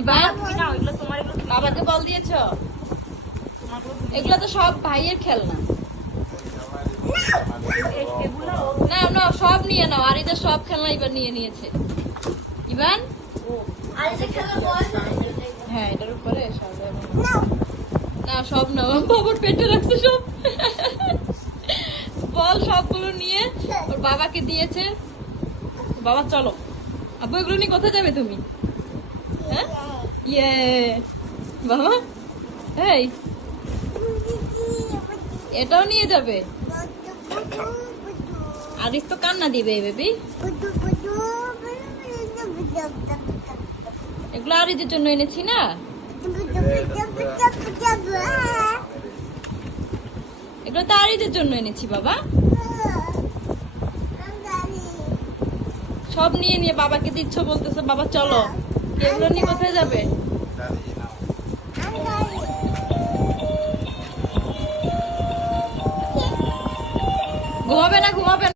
ইবান নাও, এগুলো তোমার, এগুলো তুমি বাবাকে বল দিয়েছো? এগুলো তো সব ভাইয়ের খেলনা। এগুলো না না সব নিয়ে নাও, আরিদা সব খেলনা এবার নিয়ে নিয়েছে। ইবান আর যে খেলা বয়স হ্যাঁ এটার উপরে সব না সব নাও, বাবার পেটে রাখছে সব। বল সবগুলো নিয়ে ওর বাবাকে দিয়েছে। বাবা চলো, আব্বু এগুলো নিয়ে কোথায় যাবে তুমি? হ্যাঁ ইয়ে বাবা এই এটাও নিয়ে যাবে। আরিস তো কান্না দিবে বেবি। এগুলো আরিদের জন্য এনেছি না। এগুলো তো আরিদের জন্য এনেছি বাবা। সব নিয়ে নিয়ে বাবাকে দিচ্ছ বলতেছে। বাবা চলো, এগুলো নিয়ে কোথায় যাবে? ঘুমাবে না ঘুমাবে না।